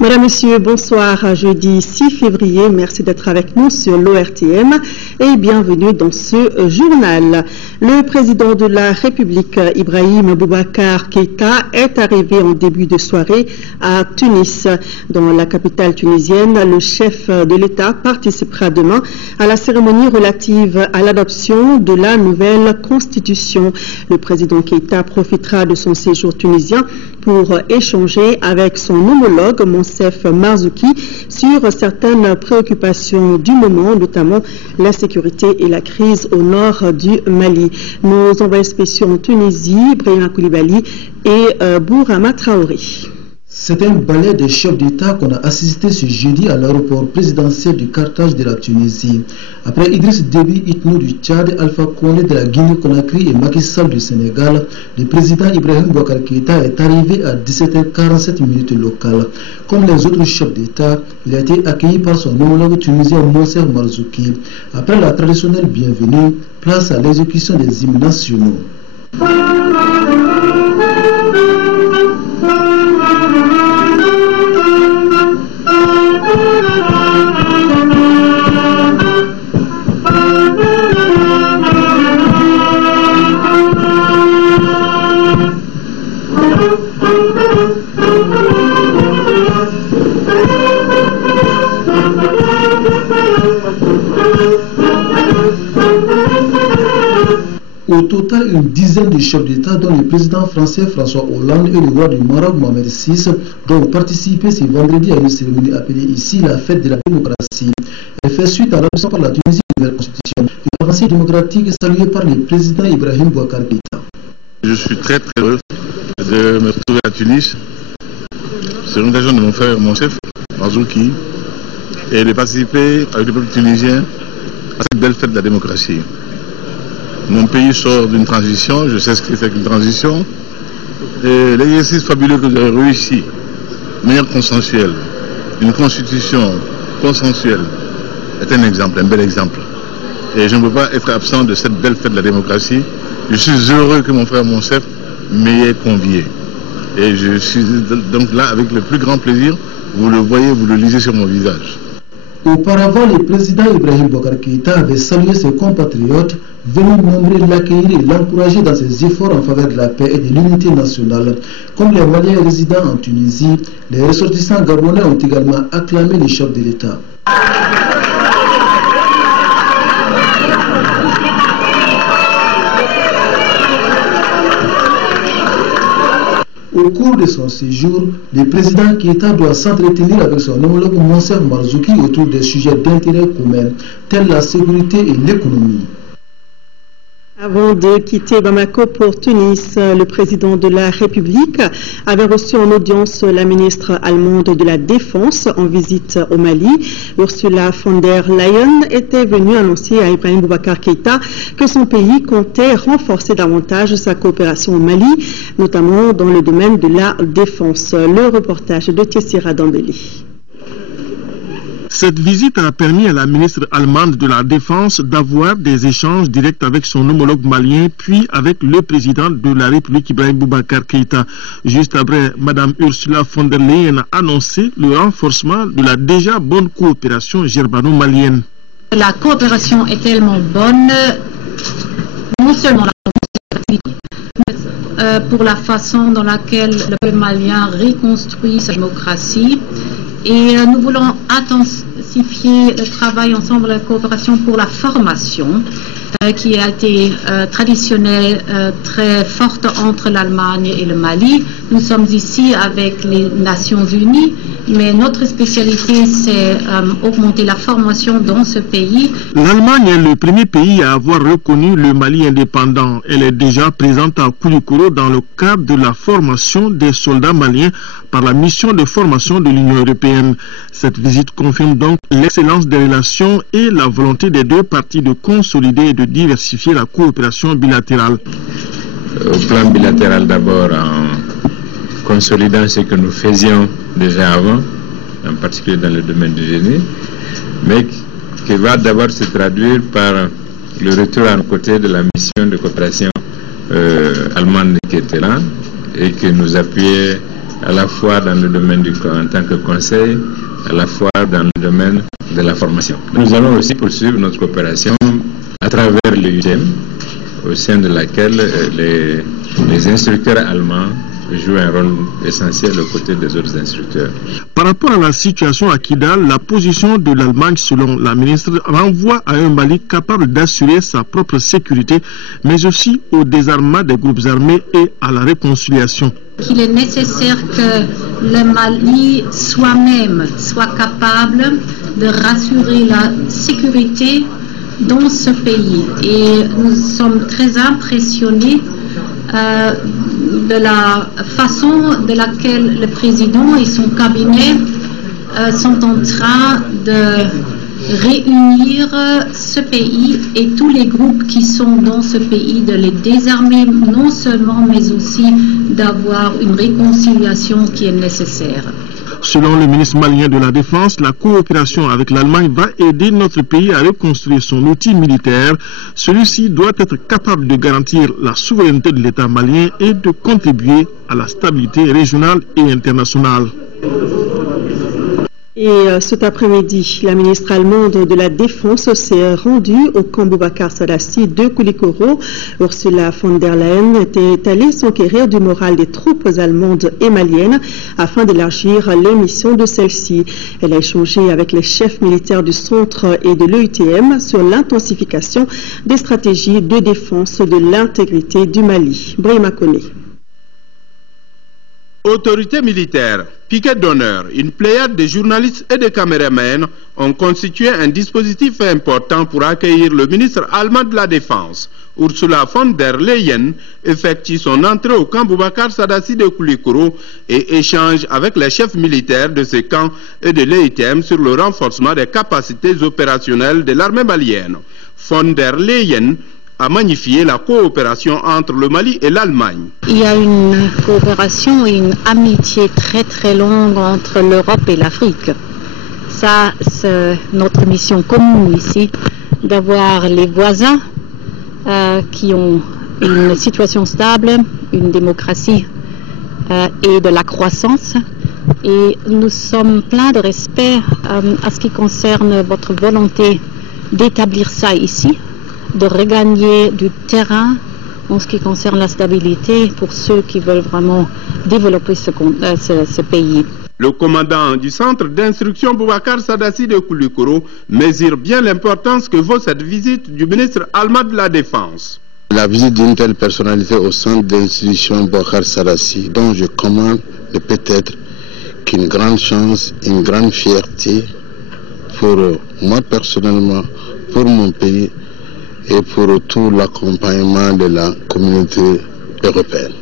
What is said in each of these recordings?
Madame, Monsieur, bonsoir. Jeudi 6 février, merci d'être avec nous sur l'ORTM et bienvenue dans ce journal. Le président de la République, Ibrahim Boubacar Keïta, est arrivé en début de soirée à Tunis. Dans la capitale tunisienne, le chef de l'État participera demain à la cérémonie relative à l'adoption de la nouvelle constitution. Le président Keïta profitera de son séjour tunisien pour échanger avec son homologue Monsef Marzouki sur certaines préoccupations du moment, notamment la sécurité et la crise au nord du Mali. Nos envoyés spéciaux en Tunisie, Brahima Koulibaly et Bourama Traoré. C'est un ballet des chefs d'État qu'on a assisté ce jeudi à l'aéroport présidentiel du Carthage de la Tunisie. Après Idriss Déby Itno du Tchad, Alpha Condé de la Guinée-Conakry et Macky Sall du Sénégal, le président Ibrahim Boubacar Keïta est arrivé à 17h47 locales. Comme les autres chefs d'État, il a été accueilli par son homologue tunisien Monsef Marzouki. Après la traditionnelle bienvenue, place à l'exécution des hymnes nationaux. Au total, une dizaine de chefs d'État, dont le président français François Hollande et le roi du Maroc Mohamed VI, ont participé ce vendredi à une cérémonie appelée ici la fête de la démocratie. Elle fait suite à l'adoption par la Tunisie de la nouvelle constitution, une avancée démocratique saluée par le président Ibrahim Boubacar Keïta. Je suis très heureux de me retrouver à Tunis. C'est l'occasion de mon frère Monsef Marzouki et de participer avec le peuple tunisien à cette belle fête de la démocratie. Mon pays sort d'une transition, je sais ce que c'est qu'une transition, et l'exercice fabuleux que vous avez réussi, de manière consensuelle, une constitution consensuelle, est un exemple, un bel exemple. Et je ne peux pas être absent de cette belle fête de la démocratie. Je suis heureux que mon frère Monsef m'y ait convié. Et je suis donc là avec le plus grand plaisir, vous le voyez, vous le lisez sur mon visage. Auparavant, le président Ibrahim Boubacar Keïta avait salué ses compatriotes venus nombreux l'accueillir et l'encourager dans ses efforts en faveur de la paix et de l'unité nationale. Comme les Maliens résidant en Tunisie, les ressortissants gabonais ont également acclamé les chefs de l'État. Au cours de son séjour, le président Keïta doit s'entretenir avec son homologue Monsef Marzouki autour des sujets d'intérêt commun, tels la sécurité et l'économie. Avant de quitter Bamako pour Tunis, le président de la République avait reçu en audience la ministre allemande de la Défense en visite au Mali. Ursula von der Leyen était venue annoncer à Ibrahim Boubacar Keïta que son pays comptait renforcer davantage sa coopération au Mali, notamment dans le domaine de la défense. Le reportage de Tessira Dambeli. Cette visite a permis à la ministre allemande de la Défense d'avoir des échanges directs avec son homologue malien, puis avec le président de la République, Ibrahim Boubacar Keïta. Juste après, Mme Ursula von der Leyen a annoncé le renforcement de la déjà bonne coopération germano-malienne. La coopération est tellement bonne, non seulement pour la façon dans laquelle le peuple malien reconstruit sa démocratie, et nous voulons intensifier le travail ensemble, la coopération pour la formation, qui a été traditionnelle, très forte entre l'Allemagne et le Mali. Nous sommes ici avec les Nations Unies, mais notre spécialité, c'est augmenter la formation dans ce pays. L'Allemagne est le premier pays à avoir reconnu le Mali indépendant. Elle est déjà présente à Koulikoro dans le cadre de la formation des soldats maliens par la mission de formation de l'Union européenne. Cette visite confirme donc l'excellence des relations et la volonté des deux parties de consolider et de diversifier la coopération bilatérale. Au plan bilatéral d'abord, en consolidant ce que nous faisions déjà avant, en particulier dans le domaine du génie, mais qui va d'abord se traduire par le retour à côté de la mission de coopération allemande qui était là et qui nous appuyait à la fois dans le domaine en tant que conseil, à la fois dans le domaine de la formation. Nous allons aussi poursuivre notre coopération à travers l'UITM, au sein de laquelle les instructeurs allemands jouent un rôle essentiel aux côtés des autres instructeurs. Par rapport à la situation à Kidal, la position de l'Allemagne, selon la ministre, renvoie à un Mali capable d'assurer sa propre sécurité, mais aussi au désarmement des groupes armés et à la réconciliation. Qu'il est nécessaire que le Mali soi-même soit capable de rassurer la sécurité dans ce pays. Et nous sommes très impressionnés de la façon de laquelle le président et son cabinet sont en train de réunir ce pays et tous les groupes qui sont dans ce pays, de les désarmer non seulement, mais aussi d'avoir une réconciliation qui est nécessaire. Selon le ministre malien de la Défense, la coopération avec l'Allemagne va aider notre pays à reconstruire son outil militaire. Celui-ci doit être capable de garantir la souveraineté de l'État malien et de contribuer à la stabilité régionale et internationale. Et cet après-midi, la ministre allemande de la Défense s'est rendue au camp Boubacar Sadassi de Koulikoro. Ursula von der Leyen était allée s'enquérir du moral des troupes allemandes et maliennes afin d'élargir les missions de celles-ci. Elle a échangé avec les chefs militaires du centre et de l'EUTM sur l'intensification des stratégies de défense de l'intégrité du Mali. Brahima Kone. Autorités militaires, piquets d'honneur, une pléiade de journalistes et de caméramans ont constitué un dispositif important pour accueillir le ministre allemand de la Défense. Ursula von der Leyen effectue son entrée au camp Boubacar Sadassi de Koulikoro et échange avec les chefs militaires de ce camp et de l'EITM sur le renforcement des capacités opérationnelles de l'armée malienne. Von der Leyen a magnifié la coopération entre le Mali et l'Allemagne. Il y a une coopération et une amitié très très longue entre l'Europe et l'Afrique. Ça, c'est notre mission commune ici, d'avoir les voisins qui ont une situation stable, une démocratie et de la croissance. Et nous sommes pleins de respect à ce qui concerne votre volonté d'établir ça ici, de regagner du terrain en ce qui concerne la stabilité pour ceux qui veulent vraiment développer ce pays. Le commandant du centre d'instruction Boubacar Sadassi de Koulikoro mesure bien l'importance que vaut cette visite du ministre allemand de la Défense. La visite d'une telle personnalité au centre d'instruction Boubacar Sadassi, dont je commande, ne peut être qu'une grande chance, une grande fierté pour moi personnellement, pour mon pays et pour tout l'accompagnement de la communauté européenne.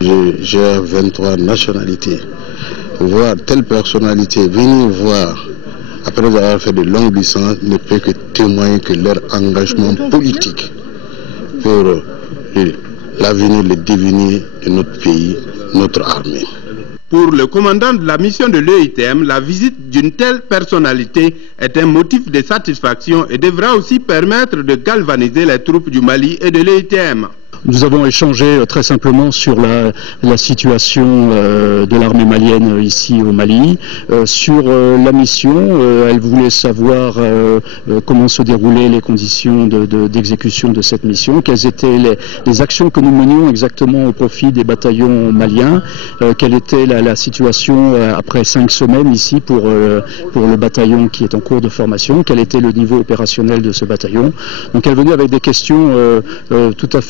J'ai 23 nationalités. Voir telle personnalité venir voir, après avoir fait de longues distances, ne peut que témoigner que leur engagement politique pour l'avenir, le devenir de notre pays, notre armée. Pour le commandant de la mission de l'EITM, la visite d'une telle personnalité est un motif de satisfaction et devra aussi permettre de galvaniser les troupes du Mali et de l'EITM. Nous avons échangé très simplement sur la situation de l'armée malienne ici au Mali, sur la mission. Elle voulait savoir comment se déroulaient les conditions d'exécution de cette mission, quelles étaient les actions que nous menions exactement au profit des bataillons maliens, quelle était la situation après 5 semaines ici pour le bataillon qui est en cours de formation, quel était le niveau opérationnel de ce bataillon. Donc elle venait avec des questions tout à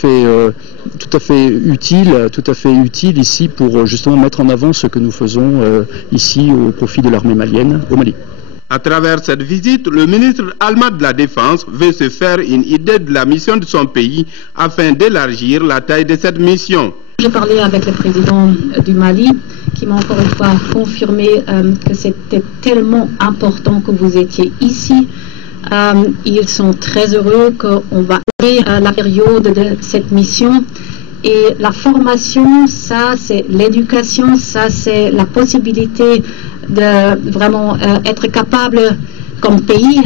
fait utile ici pour justement mettre en avant ce que nous faisons ici au profit de l'armée malienne au Mali. À travers cette visite, le ministre allemand de la Défense veut se faire une idée de la mission de son pays afin d'élargir la taille de cette mission. J'ai parlé avec le président du Mali qui m'a encore une fois confirmé que c'était tellement important que vous étiez ici. Ils sont très heureux qu'on va aller à la période de cette mission. Et la formation, ça c'est l'éducation, ça c'est la possibilité de vraiment être capable comme pays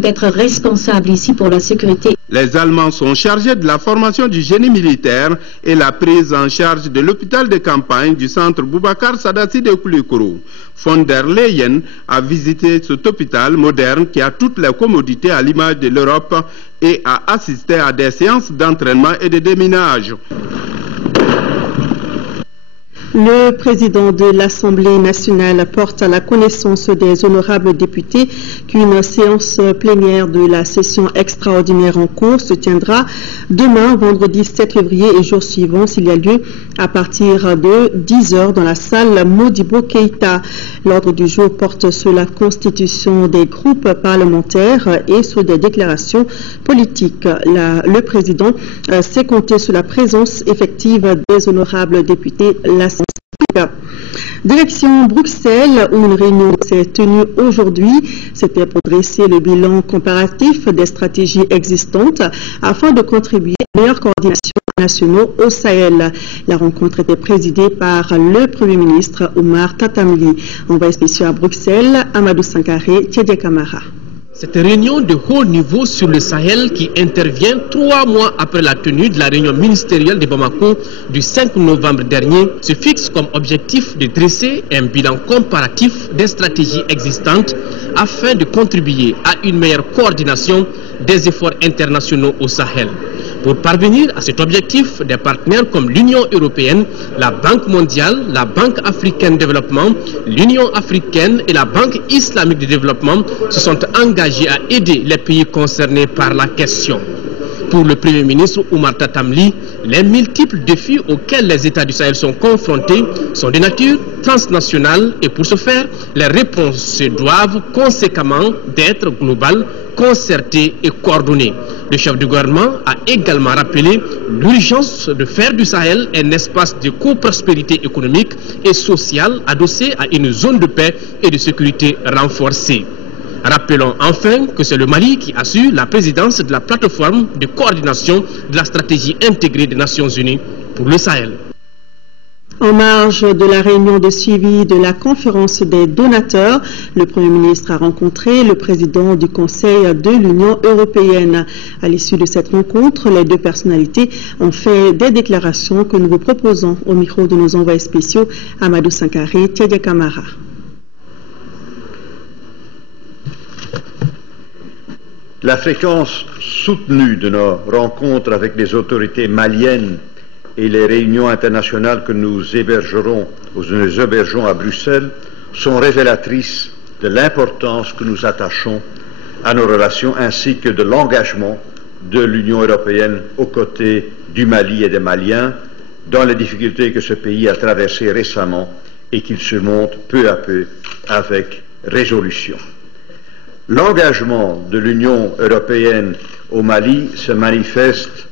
d'être responsable ici pour la sécurité. Les Allemands sont chargés de la formation du génie militaire et la prise en charge de l'hôpital de campagne du centre Boubacar Sadassi de Koulikoro. Von der Leyen a visité cet hôpital moderne qui a toutes les commodités à l'image de l'Europe et a assisté à des séances d'entraînement et de déminage. Le président de l'Assemblée nationale porte à la connaissance des honorables députés qu'une séance plénière de la session extraordinaire en cours se tiendra demain, vendredi 7 février et jour suivant, s'il y a lieu, à partir de 10h dans la salle Modibo Keïta. L'ordre du jour porte sur la constitution des groupes parlementaires et sur des déclarations politiques. Le président s'est compté sur la présence effective des honorables députés. Direction Bruxelles, où une réunion s'est tenue aujourd'hui. C'était pour dresser le bilan comparatif des stratégies existantes afin de contribuer à une meilleure coordination nationale au Sahel. La rencontre était présidée par le Premier ministre Oumar Tatamli. Envoyé spécial à Bruxelles, Amadou Sankaré, Tchèdja Kamara. Cette réunion de haut niveau sur le Sahel qui intervient 3 mois après la tenue de la réunion ministérielle de Bamako du 5 novembre dernier se fixe comme objectif de dresser un bilan comparatif des stratégies existantes afin de contribuer à une meilleure coordination des efforts internationaux au Sahel. Pour parvenir à cet objectif, des partenaires comme l'Union européenne, la Banque mondiale, la Banque africaine de développement, l'Union africaine et la Banque islamique de développement se sont engagés à aider les pays concernés par la question. Pour le Premier ministre Oumar Tatamli, les multiples défis auxquels les États du Sahel sont confrontés sont de nature transnationale et pour ce faire, les réponses doivent conséquemment d'être globales, concertées et coordonnées. Le chef du gouvernement a également rappelé l'urgence de faire du Sahel un espace de coprospérité économique et sociale adossé à une zone de paix et de sécurité renforcée. Rappelons enfin que c'est le Mali qui assure la présidence de la plateforme de coordination de la stratégie intégrée des Nations Unies pour le Sahel. En marge de la réunion de suivi de la conférence des donateurs, le Premier ministre a rencontré le président du Conseil de l'Union européenne. À l'issue de cette rencontre, les deux personnalités ont fait des déclarations que nous vous proposons au micro de nos envoyés spéciaux Amadou Sankaré, Tchèdja Kamara. La fréquence soutenue de nos rencontres avec les autorités maliennes et les réunions internationales que nous hébergerons ou nous hébergeons à Bruxelles sont révélatrices de l'importance que nous attachons à nos relations ainsi que de l'engagement de l'Union européenne aux côtés du Mali et des Maliens dans les difficultés que ce pays a traversées récemment et qu'il surmonte peu à peu avec résolution. L'engagement de l'Union européenne au Mali se manifeste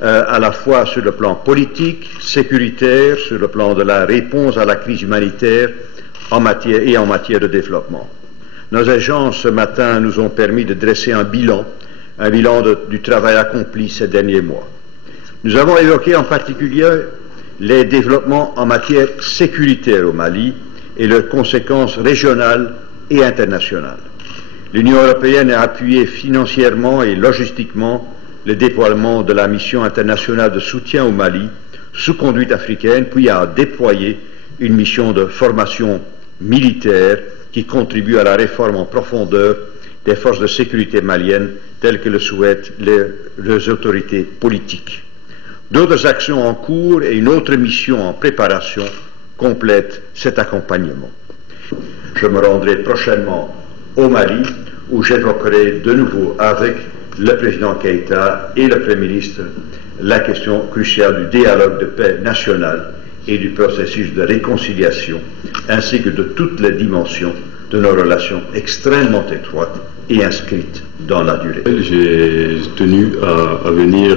à la fois sur le plan politique, sécuritaire, sur le plan de la réponse à la crise humanitaire en matière de développement. Nos échanges ce matin nous ont permis de dresser un bilan du travail accompli ces derniers mois. Nous avons évoqué en particulier les développements en matière sécuritaire au Mali et leurs conséquences régionales et internationales. L'Union européenne a appuyé financièrement et logistiquement le déploiement de la mission internationale de soutien au Mali sous conduite africaine, puis a déployé une mission de formation militaire qui contribue à la réforme en profondeur des forces de sécurité maliennes telles que le souhaitent les autorités politiques. D'autres actions en cours et une autre mission en préparation complètent cet accompagnement. Je me rendrai prochainement au Mali, où j'évoquerai de nouveau avec le président Keïta et le Premier ministre la question cruciale du dialogue de paix national et du processus de réconciliation, ainsi que de toutes les dimensions de nos relations extrêmement étroites et inscrites dans la durée. J'ai tenu à venir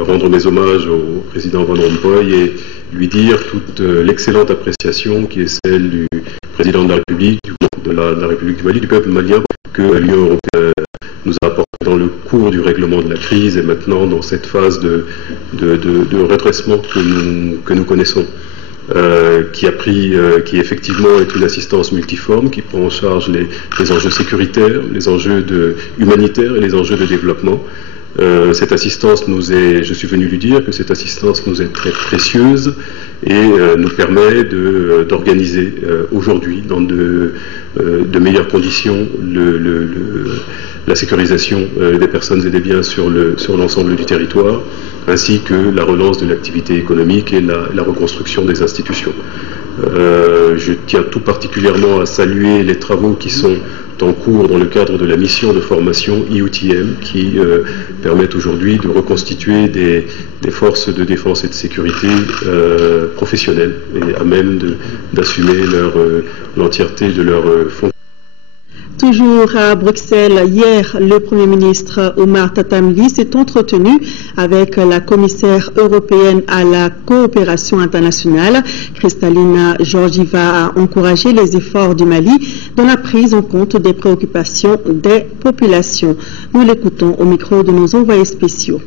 rendre mes hommages au président Van Rompuy et lui dire toute l'excellente appréciation qui est celle du président de la République, de la République du Mali, du peuple malien, que l'Union européenne nous a apporté dans le cours du règlement de la crise et maintenant dans cette phase de redressement que nous connaissons. qui effectivement est une assistance multiforme, qui prend en charge les enjeux sécuritaires, les enjeux humanitaires et les enjeux de développement. Cette assistance je suis venu lui dire que cette assistance nous est très précieuse et nous permet d'organiser aujourd'hui dans de meilleures conditions la sécurisation des personnes et des biens sur l'ensemble du territoire, ainsi que la relance de l'activité économique et la reconstruction des institutions. Je tiens tout particulièrement à saluer les travaux qui sont en cours dans le cadre de la mission de formation IUTM qui permettent aujourd'hui de reconstituer des forces de défense et de sécurité professionnelles et à même d'assumer l'entièreté de leurs fonctions. Toujours à Bruxelles, hier, le Premier ministre Omar Tatamli s'est entretenu avec la commissaire européenne à la coopération internationale. Kristalina Georgieva a encouragé les efforts du Mali dans la prise en compte des préoccupations des populations. Nous l'écoutons au micro de nos envoyés spéciaux.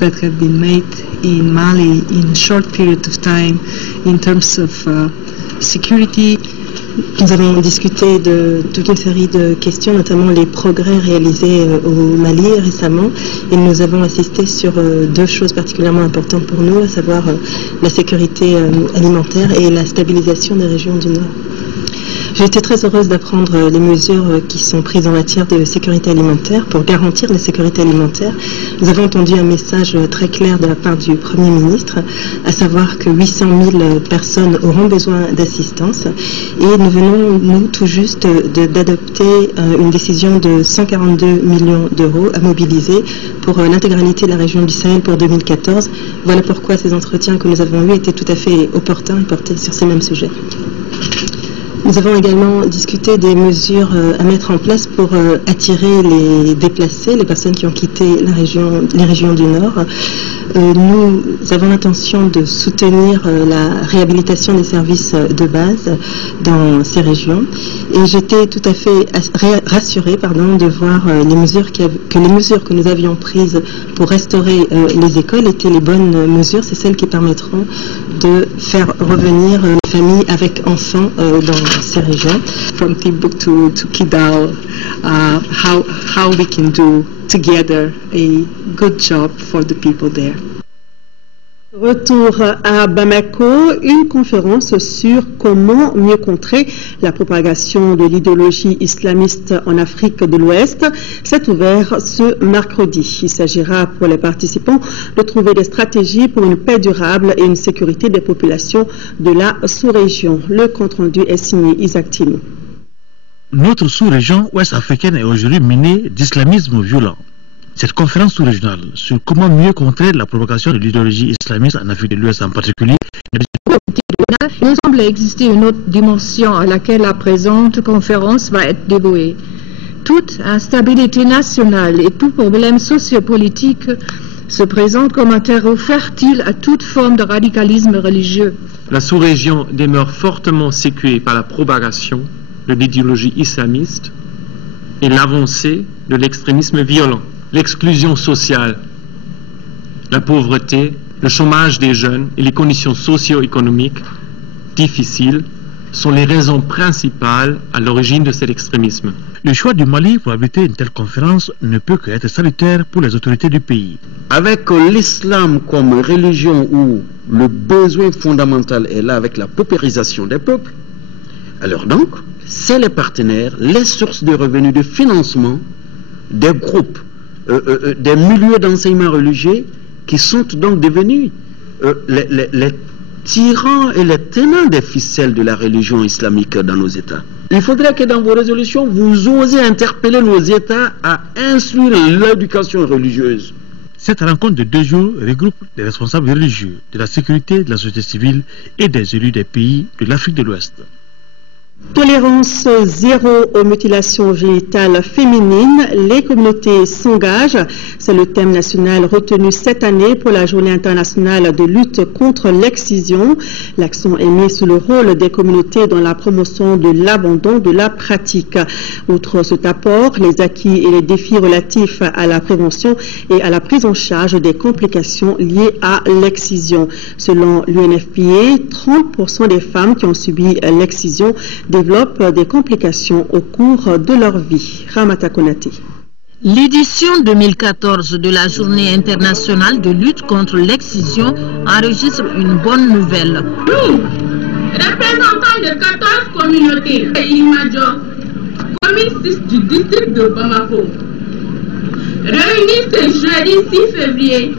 That have been made in Mali in a short period of time in terms of security. Nous avons discuté de toute une série de questions, notamment les progrès réalisés au Mali récemment, et nous avons assisté sur deux choses particulièrement importantes pour nous, à savoir la sécurité alimentaire et la stabilisation des régions du Nord. J'ai été très heureuse d'apprendre les mesures qui sont prises en matière de sécurité alimentaire pour garantir la sécurité alimentaire. Nous avons entendu un message très clair de la part du Premier ministre, à savoir que 800 000 personnes auront besoin d'assistance. Et nous venons, nous, tout juste d'adopter une décision de 142 millions d'euros à mobiliser pour l'intégralité de la région du Sahel pour 2014. Voilà pourquoi ces entretiens que nous avons eus étaient tout à fait opportuns et portaient sur ces mêmes sujets. Nous avons également discuté des mesures à mettre en place pour attirer les déplacés, les personnes qui ont quitté les régions du Nord. Nous avons l'intention de soutenir la réhabilitation des services de base dans ces régions. Et j'étais tout à fait rassurée de voir les mesures que nous avions prises pour restaurer les écoles étaient les bonnes mesures. C'est celles qui permettront de faire revenir les familles avec enfants dans ces régions. From Timbuktu to Kidal, how we can do together a good job for the people there. Retour à Bamako, une conférence sur comment mieux contrer la propagation de l'idéologie islamiste en Afrique de l'Ouest s'est ouvert ce mercredi. Il s'agira pour les participants de trouver des stratégies pour une paix durable et une sécurité des populations de la sous-région. Le compte-rendu est signé Isaac Tino. Notre sous-région ouest-africaine est aujourd'hui minée d'islamisme violent. Cette conférence sous-régionale sur comment mieux contrer la propagation de l'idéologie islamiste en Afrique de l'Ouest en particulier. Il semble exister une autre dimension à laquelle la présente conférence va être dévouée. Toute instabilité nationale et tout problème sociopolitique se présente comme un terreau fertile à toute forme de radicalisme religieux. La sous-région demeure fortement sécuée par la propagation de l'idéologie islamiste et l'avancée de l'extrémisme violent. L'exclusion sociale, la pauvreté, le chômage des jeunes et les conditions socio-économiques difficiles sont les raisons principales à l'origine de cet extrémisme. Le choix du Mali pour abriter une telle conférence ne peut qu'être salutaire pour les autorités du pays. Avec l'islam comme religion où le besoin fondamental est là avec la paupérisation des peuples, alors donc, c'est les partenaires, les sources de revenus de financement des groupes, des milieux d'enseignement religieux qui sont donc devenus les tyrans et les tenants des ficelles de la religion islamique dans nos États. Il faudrait que dans vos résolutions, vous osez interpeller nos États à instruire l'éducation religieuse. Cette rencontre de 2 jours regroupe des responsables religieux, de la sécurité, de la société civile et des élus des pays de l'Afrique de l'Ouest. Tolérance zéro aux mutilations génitales féminines, les communautés s'engagent. C'est le thème national retenu cette année pour la Journée internationale de lutte contre l'excision. L'accent est mis sur le rôle des communautés dans la promotion de l'abandon de la pratique. Outre cet apport, les acquis et les défis relatifs à la prévention et à la prise en charge des complications liées à l'excision. Selon l'UNFPA, 30% des femmes qui ont subi l'excision développent des complications au cours de leur vie. Ramata Konate. L'édition 2014 de la Journée internationale de lutte contre l'excision enregistre une bonne nouvelle. Nous, représentants de 14 communautés pays majors, commune 6 du district de Bamako, réunis ce jeudi 6 février,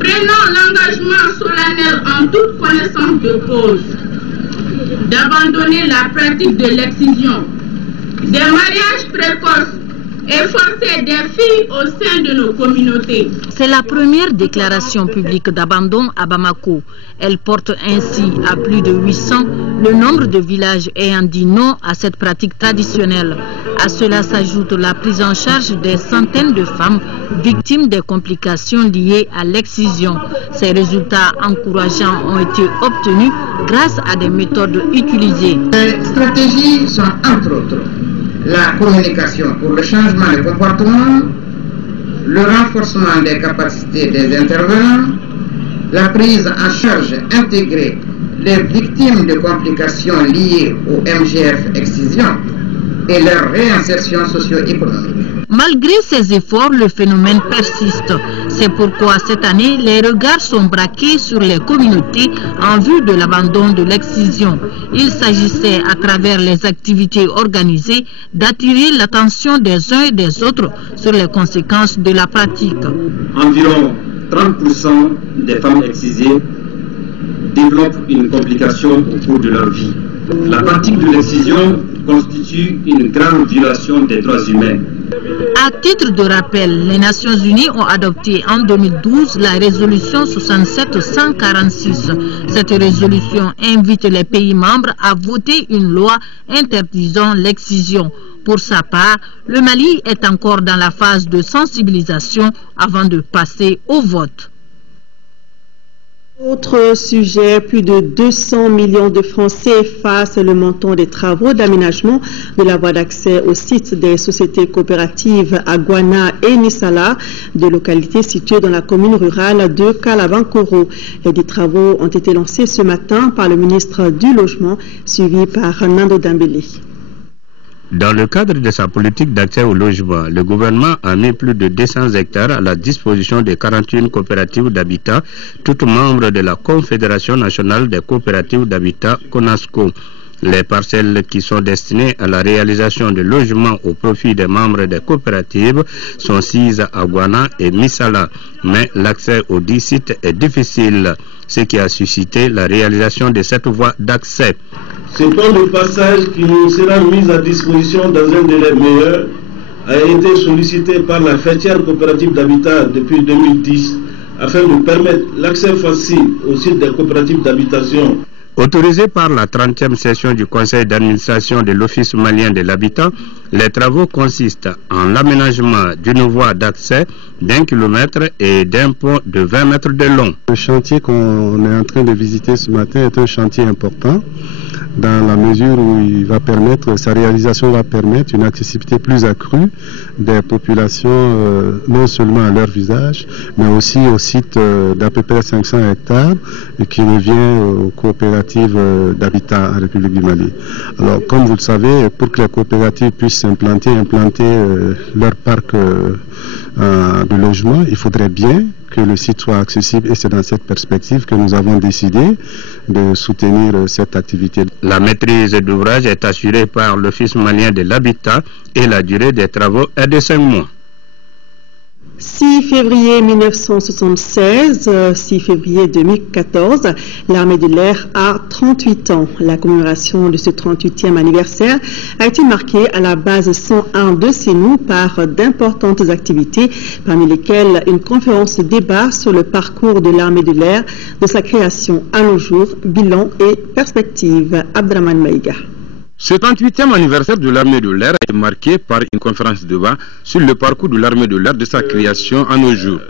prenons l'engagement solennel en toute connaissance de cause d'abandonner la pratique de l'excision, des mariages précoces et forcés des filles au sein de nos communautés. C'est la première déclaration publique d'abandon à Bamako. Elle porte ainsi à plus de 800 le nombre de villages ayant dit non à cette pratique traditionnelle. À cela s'ajoute la prise en charge des centaines de femmes victimes des complications liées à l'excision. Ces résultats encourageants ont été obtenus grâce à des méthodes utilisées. Les stratégies sont entre autres la communication pour le changement de comportement, le renforcement des capacités des intervenants, la prise en charge intégrée des victimes de complications liées au MGF excision et leur réinsertion socio-économique. Malgré ces efforts, le phénomène persiste. C'est pourquoi cette année, les regards sont braqués sur les communautés en vue de l'abandon de l'excision. Il s'agissait, à travers les activités organisées, d'attirer l'attention des uns et des autres sur les conséquences de la pratique. Environ 30% des femmes excisées développent une complication au cours de leur vie. La pratique de l'excision constitue une grave violation des droits humains. À titre de rappel, les Nations Unies ont adopté en 2012 la résolution 67-146. Cette résolution invite les pays membres à voter une loi interdisant l'excision. Pour sa part, le Mali est encore dans la phase de sensibilisation avant de passer au vote. Autre sujet, plus de 200 millions de francs CFA, c'est le montant des travaux d'aménagement de la voie d'accès au site des sociétés coopératives à Guana et Nissala, deux localités situées dans la commune rurale de Kalabankoro. Les travaux ont été lancés ce matin par le ministre du Logement, suivi par Nando Dambélé. Dans le cadre de sa politique d'accès au logement, le gouvernement a mis plus de 200 hectares à la disposition des 41 coopératives d'habitat, toutes membres de la Confédération nationale des coopératives d'habitat, CONASCO. Les parcelles qui sont destinées à la réalisation de logements au profit des membres des coopératives sont 6 à Guana et Missala, mais l'accès aux 10 sites est difficile, ce qui a suscité la réalisation de cette voie d'accès. Ce plan de passage qui nous sera mis à disposition dans un délai meilleur a été sollicité par la fêtière coopérative d'habitat depuis 2010 afin de permettre l'accès facile au site des coopératives d'habitation. Autorisé par la 30e session du conseil d'administration de l'Office malien de l'habitat, les travaux consistent en l'aménagement d'une voie d'accès d'1 kilomètre et d'un pont de 20 mètres de long. Le chantier qu'on est en train de visiter ce matin est un chantier important dans la mesure où il va permettre, sa réalisation va permettre une accessibilité plus accrue des populations, non seulement à leur visage, mais aussi au site d'à peu près 500 hectares et qui revient aux coopératives d'habitat en République du Mali. Alors, comme vous le savez, pour que les coopératives puissent implanter leur parc de logement, il faudrait bien que le site soit accessible et c'est dans cette perspective que nous avons décidé de soutenir cette activité. La maîtrise d'ouvrage est assurée par l'Office malien de l'habitat et la durée des travaux est de 5 mois. 6 février 1976, 6 février 2014, l'armée de l'air a 38 ans. La commémoration de ce 38e anniversaire a été marquée à la base 101 de Sénou par d'importantes activités, parmi lesquelles une conférence de débat sur le parcours de l'armée de l'air, de sa création à nos jours, bilan et perspective. Abdraman Maïga. Ce 38e anniversaire de l'armée de l'air est marqué par une conférence débat sur le parcours de l'armée de l'air de sa création à nos jours.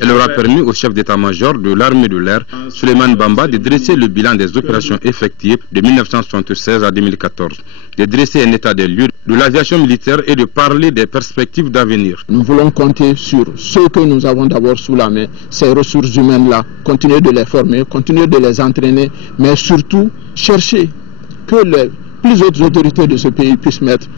Elle aura permis au chef d'état-major de l'armée de l'air, Souleymane Bamba, de dresser le bilan des opérations effectuées de 1976 à 2014, de dresser un état des lieux de l'aviation militaire et de parler des perspectives d'avenir. Nous voulons compter sur ce que nous avons d'abord sous la main, ces ressources humaines-là, continuer de les former, continuer de les entraîner, mais surtout chercher que les plus hautes autorités de ce pays puissent mettre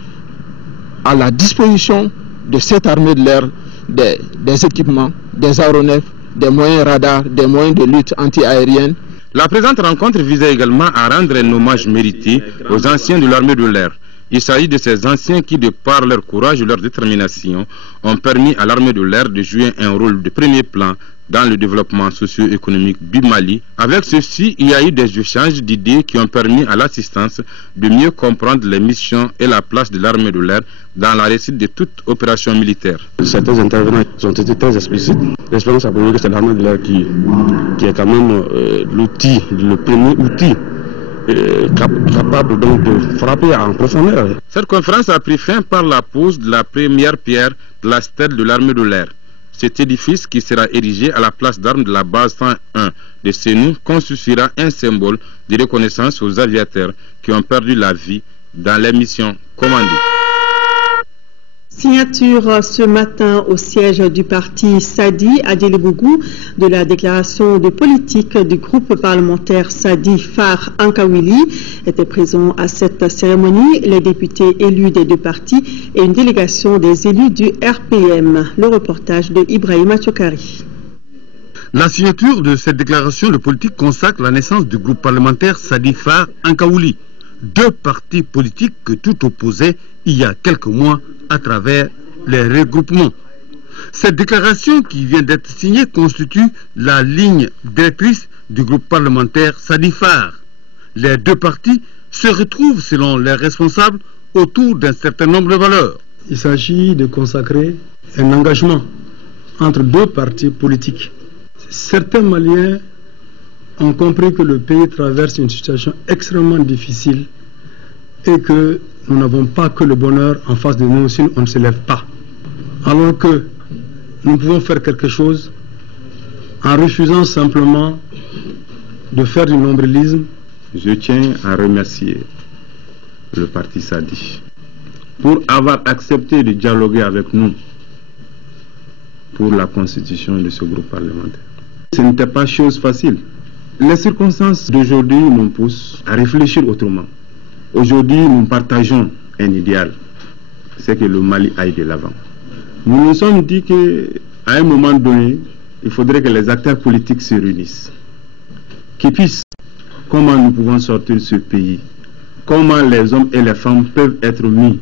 à la disposition de cette armée de l'air des équipements, des aéronefs, des moyens radars, des moyens de lutte anti-aérienne. La présente rencontre visait également à rendre un hommage mérité aux anciens de l'armée de l'air. Il s'agit de ces anciens qui, de par leur courage et leur détermination, ont permis à l'armée de l'air de jouer un rôle de premier plan dans le développement socio-économique du Mali. Avec ceci, il y a eu des échanges d'idées qui ont permis à l'assistance de mieux comprendre les missions et la place de l'armée de l'air dans la réussite de toute opération militaire. Certains intervenants ont été très explicites. L'expérience a prouvé que c'est l'armée de l'air qui est quand même l'outil, le premier outil capable donc de frapper en profondeur. Cette conférence a pris fin par la pose de la première pierre de la stèle de l'armée de l'air. Cet édifice, qui sera érigé à la place d'armes de la base 101 de Sénou, constituera un symbole de reconnaissance aux aviateurs qui ont perdu la vie dans les missions commandées. Signature ce matin au siège du parti Sadi à Djelibougou de la déclaration de politique du groupe parlementaire Sadi Far Ankawili. Étaient présents à cette cérémonie les députés élus des deux partis et une délégation des élus du RPM. Le reportage de Ibrahima Chokari. La signature de cette déclaration de politique consacre la naissance du groupe parlementaire Sadi Far Ankawili, deux partis politiques que tout opposait il y a quelques mois à travers les regroupements. Cette déclaration qui vient d'être signée constitue la ligne directrice du groupe parlementaire Sadi Far. Les deux partis se retrouvent, selon les responsables, autour d'un certain nombre de valeurs. Il s'agit de consacrer un engagement entre deux partis politiques. Certains Maliens ont compris que le pays traverse une situation extrêmement difficile et que nous n'avons pas que le bonheur en face de nous si on ne se lève pas. Alors que nous pouvons faire quelque chose en refusant simplement de faire du nombrilisme. Je tiens à remercier le parti Sadi pour avoir accepté de dialoguer avec nous pour la constitution de ce groupe parlementaire. Ce n'était pas chose facile. Les circonstances d'aujourd'hui nous poussent à réfléchir autrement. Aujourd'hui, nous partageons un idéal, c'est que le Mali aille de l'avant. Nous nous sommes dit qu'à un moment donné, il faudrait que les acteurs politiques se réunissent, qu'ils puissent, comment nous pouvons sortir de ce pays, comment les hommes et les femmes peuvent être mis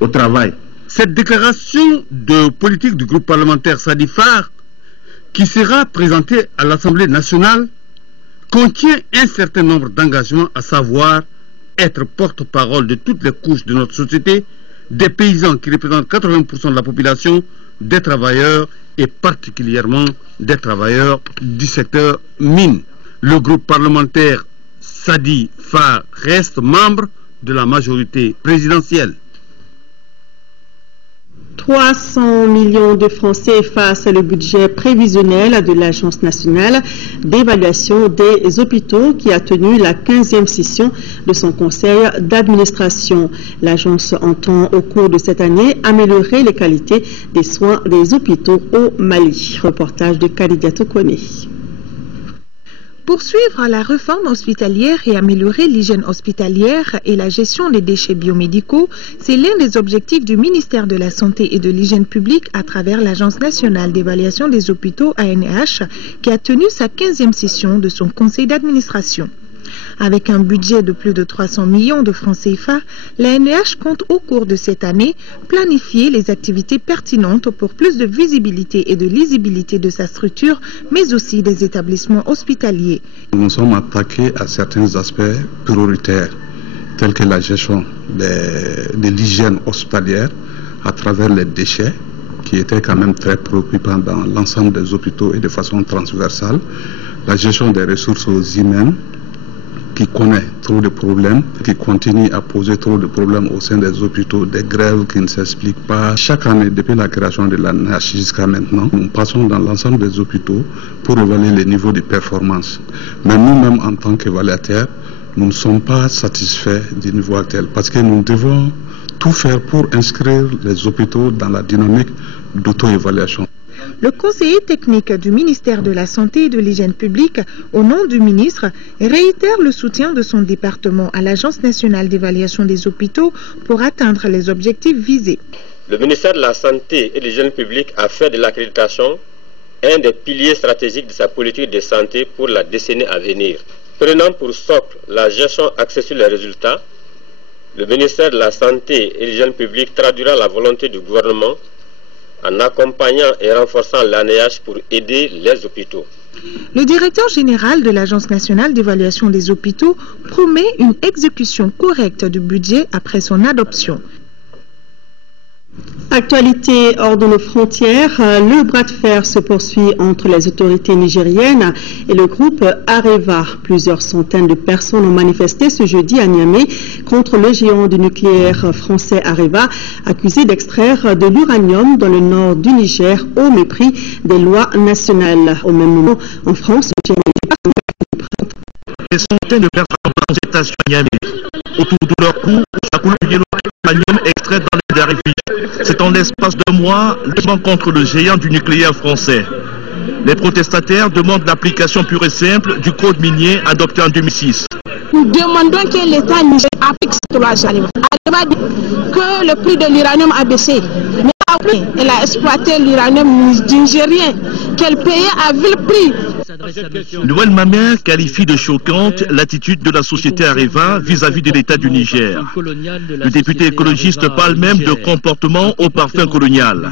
au travail. Cette déclaration de politique du groupe parlementaire Sadi Far, qui sera présentée à l'Assemblée nationale, contient un certain nombre d'engagements, à savoir être porte-parole de toutes les couches de notre société, des paysans qui représentent 80% de la population, des travailleurs et particulièrement des travailleurs du secteur mine. Le groupe parlementaire Sadi Far reste membre de la majorité présidentielle. 300 millions de francs CFA, c'est le budget prévisionnel de l'Agence nationale d'évaluation des hôpitaux qui a tenu la 15e session de son conseil d'administration. L'agence entend au cours de cette année améliorer les qualités des soins des hôpitaux au Mali. Reportage de Khadija Tokone. Poursuivre la réforme hospitalière et améliorer l'hygiène hospitalière et la gestion des déchets biomédicaux, c'est l'un des objectifs du ministère de la Santé et de l'Hygiène publique à travers l'Agence nationale d'évaluation des hôpitaux ANH qui a tenu sa 15e session de son conseil d'administration. Avec un budget de plus de 300 millions de francs CFA, l'ANH compte au cours de cette année planifier les activités pertinentes pour plus de visibilité et de lisibilité de sa structure, mais aussi des établissements hospitaliers. Nous sommes attaqués à certains aspects prioritaires, tels que la gestion de l'hygiène hospitalière à travers les déchets, qui étaient quand même très préoccupants dans l'ensemble des hôpitaux et de façon transversale, la gestion des ressources humaines, qui connaît trop de problèmes, qui continue à poser trop de problèmes au sein des hôpitaux, des grèves qui ne s'expliquent pas. Chaque année, depuis la création de la NH jusqu'à maintenant, nous passons dans l'ensemble des hôpitaux pour évaluer les niveaux de performance. Mais nous-mêmes, en tant qu'évaluateurs, nous ne sommes pas satisfaits du niveau actuel parce que nous devons tout faire pour inscrire les hôpitaux dans la dynamique d'auto-évaluation. Le conseiller technique du ministère de la Santé et de l'Hygiène publique, au nom du ministre, réitère le soutien de son département à l'Agence nationale d'évaluation des hôpitaux pour atteindre les objectifs visés. Le ministère de la Santé et de l'Hygiène publique a fait de l'accréditation un des piliers stratégiques de sa politique de santé pour la décennie à venir. Prenant pour socle la gestion axée sur les résultats, le ministère de la Santé et de l'Hygiène publique traduira la volonté du gouvernement en accompagnant et renforçant l'ANEH pour aider les hôpitaux. Le directeur général de l'Agence nationale d'évaluation des hôpitaux promet une exécution correcte du budget après son adoption. Actualité hors de nos frontières, le bras de fer se poursuit entre les autorités nigériennes et le groupe Areva. Plusieurs centaines de personnes ont manifesté ce jeudi à Niamey contre le géant du nucléaire français Areva, accusé d'extraire de l'uranium dans le nord du Niger au mépris des lois nationales. Au même moment, en France, le géant des centaines de personnes en manifestation à Niamey. Autour de leur cou, ça coule du uranium extrait dans les réfugiés. C'est en l'espace de mois, luttement contre le géant du nucléaire français. Les protestataires demandent l'application pure et simple du code minier adopté en 2006. Nous demandons que l'État nigérien applique cette loi Areva. Areva dit que le prix de l'uranium a baissé. Mais après, elle a exploité l'uranium nigérien qu'elle payait à vil prix. Noël Mamère qualifie de choquante l'attitude de la société Areva vis-à-vis de l'État du Niger. Le député écologiste parle même de comportement au parfum colonial.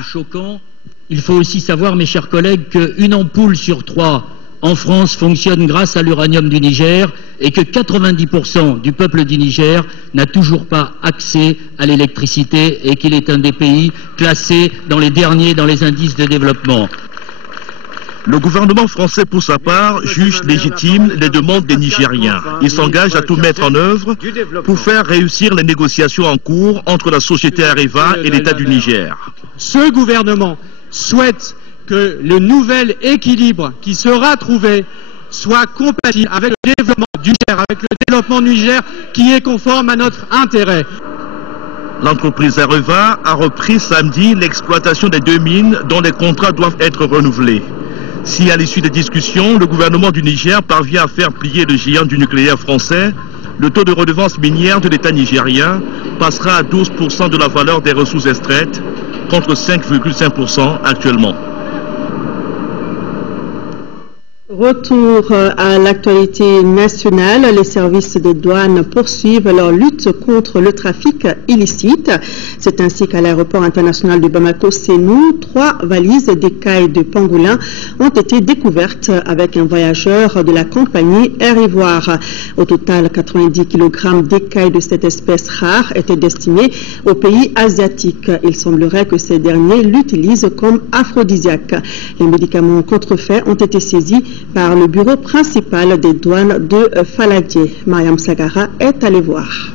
Il faut aussi savoir, mes chers collègues, qu'une ampoule sur 3 en France fonctionne grâce à l'uranium du Niger et que 90% du peuple du Niger n'a toujours pas accès à l'électricité et qu'il est un des pays classés dans les derniers dans les indices de développement. Le gouvernement français, pour sa part, juge légitime les demandes des Nigériens. Il s'engage à tout mettre en œuvre pour faire réussir les négociations en cours entre la société Areva et l'État du Niger. Ce gouvernement souhaite que le nouvel équilibre qui sera trouvé soit compatible avec le développement du Niger, avec le développement du Niger qui est conforme à notre intérêt. L'entreprise Areva a repris samedi l'exploitation des 2 mines dont les contrats doivent être renouvelés. Si à l'issue des discussions, le gouvernement du Niger parvient à faire plier le géant du nucléaire français, le taux de redevance minière de l'État nigérien passera à 12% de la valeur des ressources extraites contre 5,5% actuellement. Retour à l'actualité nationale, les services des douanes poursuivent leur lutte contre le trafic illicite. C'est ainsi qu'à l'aéroport international de Bamako-Sénou, 3 valises d'écailles de pangolin ont été découvertes avec un voyageur de la compagnie Air Ivoire. Au total, 90 kg d'écailles de cette espèce rare étaient destinés aux pays asiatiques. Il semblerait que ces derniers l'utilisent comme aphrodisiaque. Les médicaments contrefaits ont été saisis par le bureau principal des douanes de Faladier. Mariam Sagara est allée voir.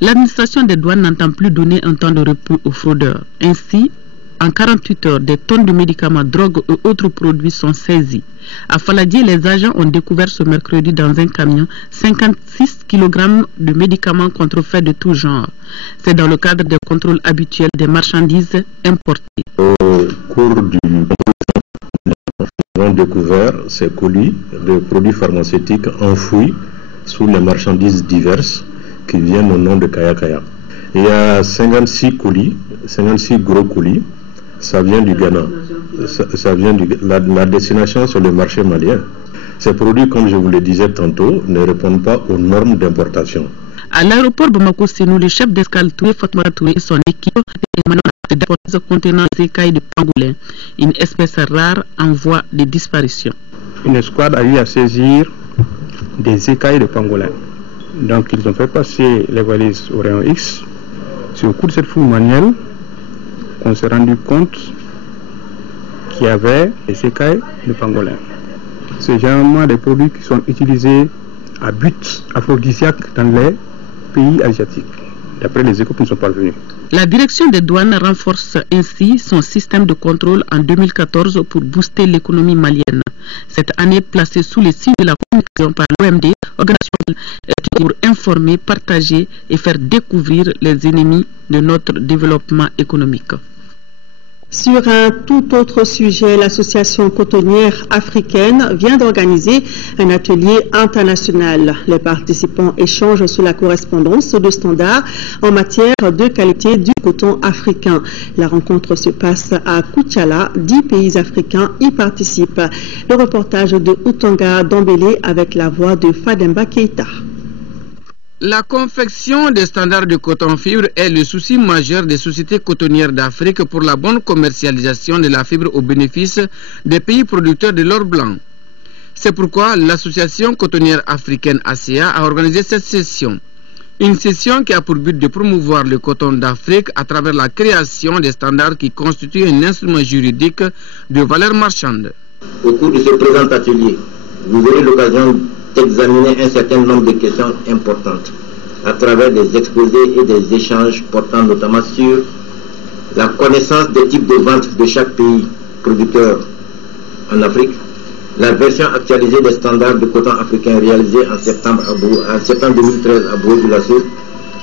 L'administration des douanes n'entend plus donner un temps de repos aux fraudeurs. Ainsi, en 48 heures, des tonnes de médicaments, drogues et autres produits sont saisis. À Faladier, les agents ont découvert ce mercredi dans un camion 56 kg de médicaments contrefaits de tout genre. C'est dans le cadre des contrôles habituels des marchandises importées. Au cours du nous avons découvert ces colis de produits pharmaceutiques enfouis sous les marchandises diverses qui viennent au nom de Kaya Kaya. Il y a 56 colis, 56 gros colis, ça vient du Ghana. Ça vient la destination sur le marché malien. Ces produits, comme je vous le disais tantôt, ne répondent pas aux normes d'importation. À l'aéroport Bamako-Sénou, le chef d'escale Touré Fatma Touré et son équipe d'apporter contenant des écailles de pangolin, une espèce rare en voie de disparition. Une escouade a eu à saisir des écailles de pangolin. Donc ils ont fait passer les valises au rayon X. C'est au cours de cette fouille manuelle qu'on s'est rendu compte qu'il y avait des écailles de pangolin. C'est généralement des produits qui sont utilisés à but aphrodisiaque dans les pays asiatiques, d'après les échos qui nous sont parvenus. La direction des douanes renforce ainsi son système de contrôle en 2014 pour booster l'économie malienne. Cette année placée sous le signe de la communication par l'OMD, organisation est pour informer, partager et faire découvrir les ennemis de notre développement économique. Sur un tout autre sujet, l'association cotonnière africaine vient d'organiser un atelier international. Les participants échangent sur la correspondance de standards en matière de qualité du coton africain. La rencontre se passe à Koutiala, 10 pays africains y participent. Le reportage de Outanga Dambélé avec la voix de Fademba Keita. La confection des standards de coton-fibre est le souci majeur des sociétés cotonnières d'Afrique pour la bonne commercialisation de la fibre au bénéfice des pays producteurs de l'or blanc. C'est pourquoi l'association cotonnière africaine ACA a organisé cette session. Une session qui a pour but de promouvoir le coton d'Afrique à travers la création des standards qui constituent un instrument juridique de valeur marchande. Au cours de ce présent atelier, vous aurez l'occasion d'examiner un certain nombre de questions importantes à travers des exposés et des échanges portant notamment sur la connaissance des types de vente de chaque pays producteur en Afrique, la version actualisée des standards de coton africain réalisés en septembre 2013 à Bourg-du-Lasso,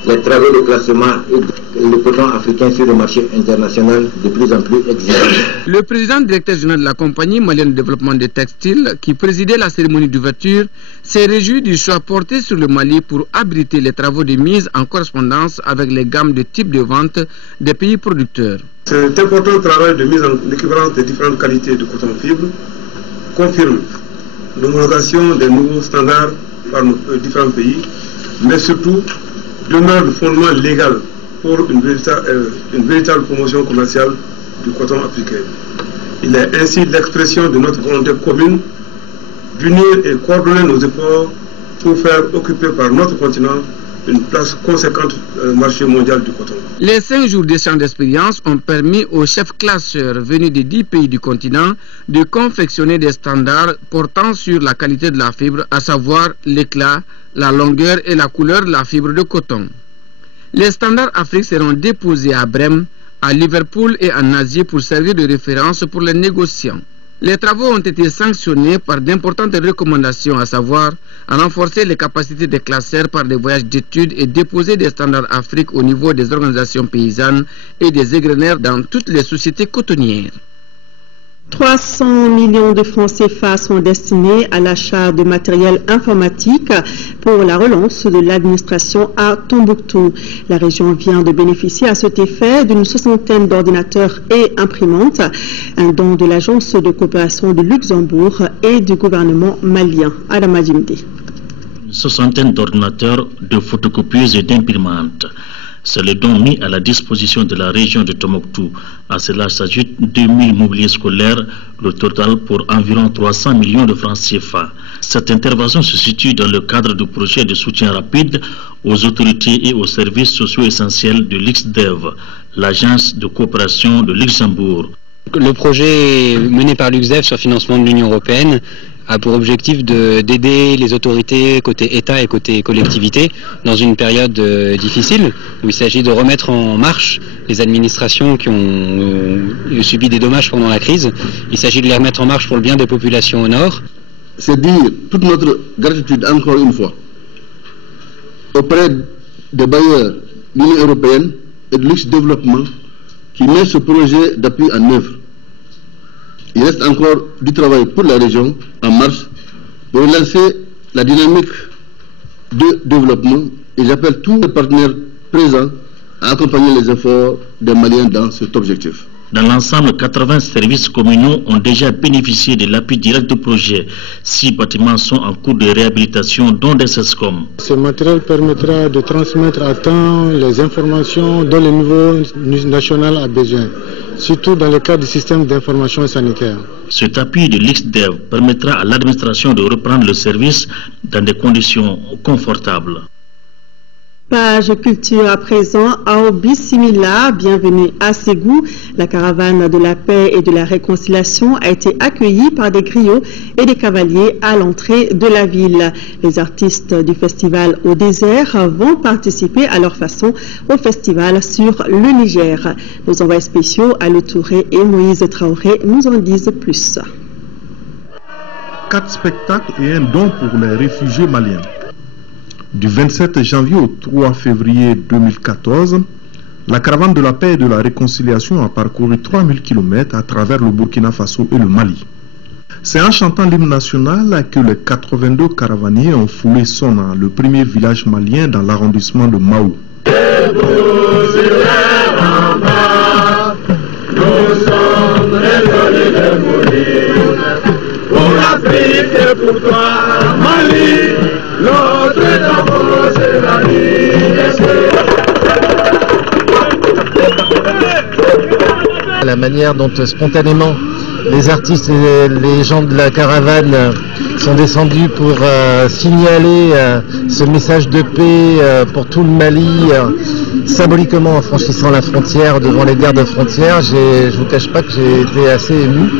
les travaux de classement et le coton africain sur le marché international de plus en plus exigeant. Le président directeur général de la compagnie malienne de développement des textiles, qui présidait la cérémonie d'ouverture, s'est réjoui du choix porté sur le Mali pour abriter les travaux de mise en correspondance avec les gammes de types de vente des pays producteurs. Cet important travail de mise en équivalence des différentes qualités de coton-fibre confirme l'homologation des nouveaux standards par nos différents pays, mais surtout demeure le fondement légal pour une véritable promotion commerciale du coton africain. Il est ainsi l'expression de notre volonté commune d'unir et coordonner nos efforts pour faire occuper par notre continent une place conséquente au marché mondial du coton. Les 5 jours d'échange d'expérience ont permis aux chefs classeurs venus des 10 pays du continent de confectionner des standards portant sur la qualité de la fibre, à savoir l'éclat, la longueur et la couleur de la fibre de coton. Les standards Afrique seront déposés à Brême, à Liverpool et en Asie pour servir de référence pour les négociants. Les travaux ont été sanctionnés par d'importantes recommandations, à savoir renforcer les capacités des classeurs par des voyages d'études et déposer des standards Afrique au niveau des organisations paysannes et des égrenaires dans toutes les sociétés cotonnières. 300 millions de francs CFA sont destinés à l'achat de matériel informatique pour la relance de l'administration à Tombouctou. La région vient de bénéficier à cet effet d'une 60aine d'ordinateurs et imprimantes, un don de l'agence de coopération de Luxembourg et du gouvernement malien. Adama Jimdi. Une 60aine d'ordinateurs, de photocopieuses et d'imprimantes. C'est le don mis à la disposition de la région de Tombouctou. À cela s'ajoute 2000 mobiliers scolaires, le total pour environ 300 millions de francs CFA. Cette intervention se situe dans le cadre du projet de soutien rapide aux autorités et aux services sociaux essentiels de l'IXDEV, l'agence de coopération de Luxembourg. Le projet mené par l'UXDEV sur financement de l'Union européenne a pour objectif d'aider les autorités côté État et côté collectivité dans une période difficile où il s'agit de remettre en marche les administrations qui ont subi des dommages pendant la crise. Il s'agit de les remettre en marche pour le bien des populations au nord. C'est dire toute notre gratitude encore une fois auprès des bailleurs de l'Union européenne et de l'Ux Développement qui met ce projet d'appui en œuvre. Il reste encore du travail pour la région en marche pour relancer la dynamique de développement et j'appelle tous les partenaires présents à accompagner les efforts des Maliens dans cet objectif. Dans l'ensemble, 80 services communaux ont déjà bénéficié de l'appui direct du projet. 6 bâtiments sont en cours de réhabilitation, dont des SESCOM. Ce matériel permettra de transmettre à temps les informations dont le niveau national a besoin, surtout dans le cadre du système d'information sanitaire. Cet appui de l'IXDEV permettra à l'administration de reprendre le service dans des conditions confortables. Page culture à présent, à Bismillah, bienvenue à Ségou. La caravane de la paix et de la réconciliation a été accueillie par des griots et des cavaliers à l'entrée de la ville. Les artistes du festival au désert vont participer à leur façon au festival sur le Niger. Nos envoyés spéciaux, Alou Touré et Moïse Traoré, nous en disent plus. 4 spectacles et un don pour les réfugiés maliens. Du 27 janvier au 3 février 2014, la caravane de la paix et de la réconciliation a parcouru 3000 km à travers le Burkina Faso et le Mali. C'est en chantant l'hymne national que les 82 caravaniers ont foulé Sona, le premier village malien dans l'arrondissement de Maou. Nous sommes désolés de mourir pour l'Afrique et pour toi, Mali. Notre drapeau, c'est la liberté. La manière dont spontanément les artistes et les gens de la caravane sont descendus pour signaler ce message de paix pour tout le Mali, symboliquement en franchissant la frontière devant les gardes frontières. Je ne vous cache pas que j'ai été assez ému.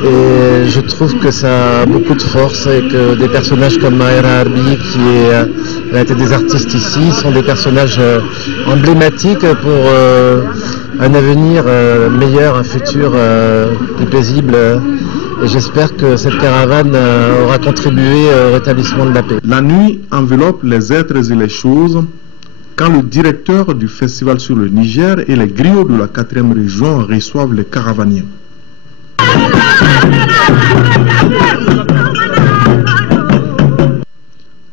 Et je trouve que ça a beaucoup de force et que des personnages comme Maïra Arbi, qui a été des artistes ici, sont des personnages emblématiques pour un avenir meilleur, un futur plus paisible. Et j'espère que cette caravane aura contribué au rétablissement de la paix. La nuit enveloppe les êtres et les choses quand le directeur du festival sur le Niger et les griots de la 4e région reçoivent les caravaniers.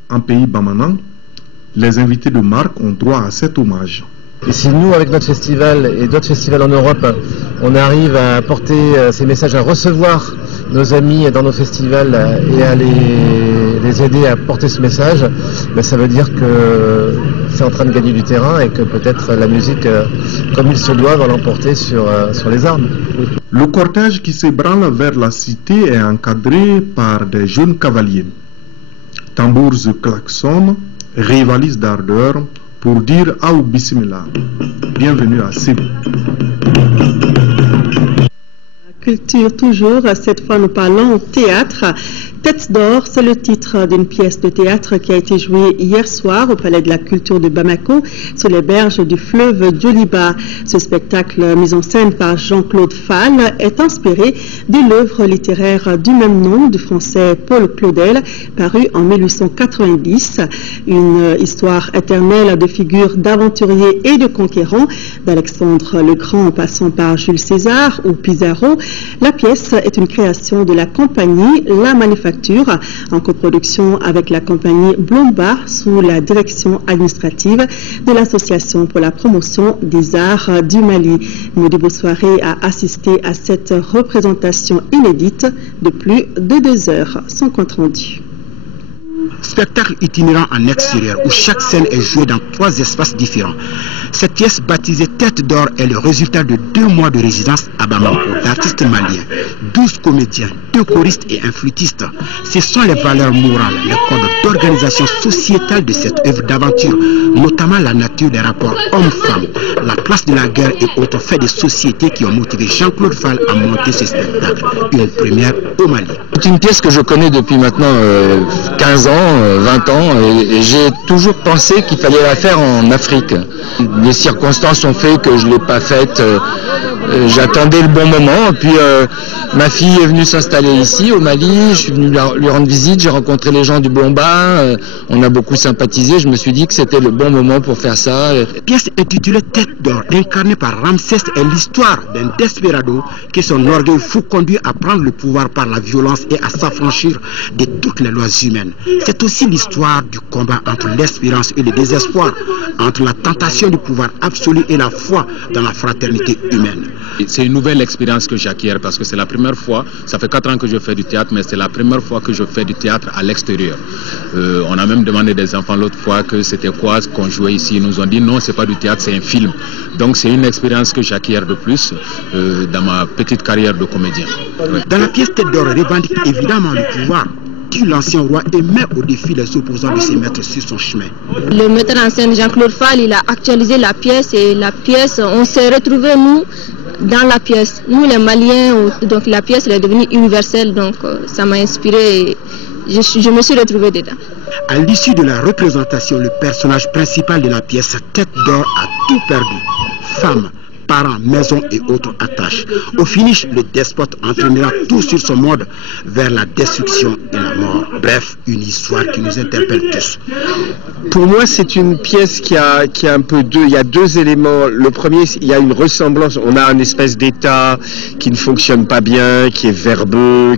En pays Bamanan, les invités de marque ont droit à cet hommage. Et si nous, avec notre festival et d'autres festivals en Europe, on arrive à apporter ces messages, à recevoir nos amis dans nos festivals et à les aider à porter ce message, ben ça veut dire que c'est en train de gagner du terrain et que peut-être la musique, comme il se doit, va l'emporter sur les armes. Le cortège qui s'ébranle vers la cité est encadré par des jeunes cavaliers. Tambours et klaxons rivalisent d'ardeur pour dire Aou Bismillah. Bienvenue à Ségou. Culture toujours, cette fois nous parlons théâtre. Tête d'or, c'est le titre d'une pièce de théâtre qui a été jouée hier soir au Palais de la Culture de Bamako, sur les berges du fleuve Djoliba. Ce spectacle, mis en scène par Jean-Claude Fall, est inspiré de l'œuvre littéraire du même nom du français Paul Claudel, paru en 1890. Une histoire éternelle de figures d'aventuriers et de conquérants, d'Alexandre le Grand en passant par Jules César ou Pizarro. La pièce est une création de la compagnie La Manufacture, en coproduction avec la compagnie Blomba sous la direction administrative de l'Association pour la promotion des arts du Mali. Modibo Soirée a assisté à cette représentation inédite de plus de 2 heures. Son compte rendu. Spectacle itinérant en extérieur où chaque scène est jouée dans 3 espaces différents. Cette pièce baptisée Tête d'or est le résultat de 2 mois de résidence à Bamako d'artistes maliens, 12 comédiens, 2 choristes et un flûtiste. Ce sont les valeurs morales, les codes d'organisation sociétale de cette œuvre d'aventure, notamment la nature des rapports hommes-femmes, la place de la guerre et autres faits de société qui ont motivé Jean-Claude Fall à monter ce spectacle, une première au Mali. C'est une pièce que je connais depuis maintenant 15 ans, 20 ans, et j'ai toujours pensé qu'il fallait la faire en Afrique. Les circonstances ont fait que je ne l'ai pas faite. J'attendais le bon moment, puis ma fille est venue s'installer ici au Mali, je suis venu lui rendre visite, j'ai rencontré les gens du Blomba, on a beaucoup sympathisé, je me suis dit que c'était le bon moment pour faire ça. La pièce intitulée Tête d'or, incarnée par Ramsès, est l'histoire d'un desperado qui son orgueil fou conduit à prendre le pouvoir par la violence et à s'affranchir de toutes les lois humaines. C'est aussi l'histoire du combat entre l'espérance et le désespoir, entre la tentation du pouvoir absolu et la foi dans la fraternité humaine. C'est une nouvelle expérience que j'acquiers parce que c'est la première fois, ça fait 4 ans que je fais du théâtre, mais c'est la première fois que je fais du théâtre à l'extérieur. On a même demandé des enfants l'autre fois que c'était quoi qu'on jouait ici. Ils nous ont dit non, c'est pas du théâtre, c'est un film. Donc c'est une expérience que j'acquiers de plus dans ma petite carrière de comédien. Dans la pièce Tête d'or revendique évidemment le pouvoir tue l'ancien roi et met au défi les opposants de se mettre sur son chemin. Le metteur en scène Jean-Claude Fall, il a actualisé la pièce et la pièce, on s'est retrouvés nous dans la pièce. Nous les Maliens, donc la pièce elle est devenue universelle, donc ça m'a inspiré et je me suis retrouvée dedans. À l'issue de la représentation, le personnage principal de la pièce, Tête d'or, a tout perdu. Femme, parents, maison et autres attaches. Au finish, le despote entraînera tout sur son mode vers la destruction et la mort. Bref, une histoire qui nous interpelle tous. Pour moi, c'est une pièce qui a un peu il y a deux éléments. Le premier, il y a une ressemblance. On a une espèce d'état qui ne fonctionne pas bien, qui est verbeux,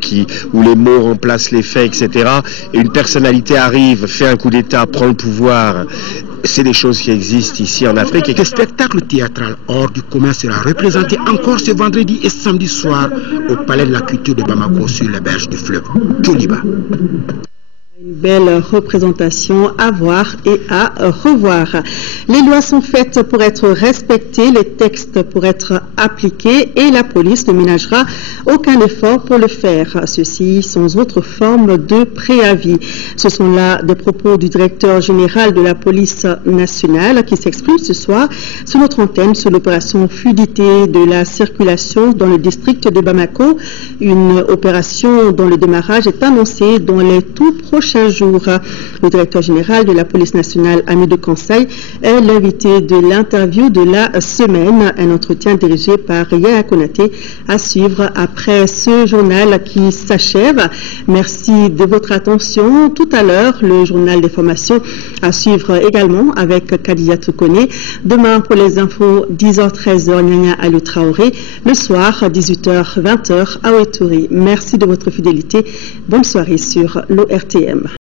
où les mots remplacent les faits, etc. Et une personnalité arrive, fait un coup d'état, prend le pouvoir. C'est des choses qui existent ici en Afrique. Le spectacle théâtral hors du commun sera représenté encore ce vendredi et samedi soir au Palais de la Culture de Bamako sur les berges du fleuve Djoliba. Une belle représentation à voir et à revoir. Les lois sont faites pour être respectées, les textes pour être appliqués et la police ne ménagera aucun effort pour le faire. Ceci sans autre forme de préavis. Ce sont là des propos du directeur général de la police nationale qui s'exprime ce soir sur notre antenne sur l'opération fluidité de la circulation dans le district de Bamako. Une opération dont le démarrage est annoncé dans les tout prochains jours. Le directeur général de la police nationale, Amidou Conseil, est l'invité de l'interview de la semaine. Un entretien dirigé par Yaya Konaté à suivre après ce journal qui s'achève. Merci de votre attention. Tout à l'heure, le journal des formations à suivre également avec Kadidia Toukone. Demain, pour les infos, 10h-13h, Nyanya Alou Traoré. Le soir, 18h-20h, à Ouettouri. Merci de votre fidélité. Bonne soirée sur l'ORTM.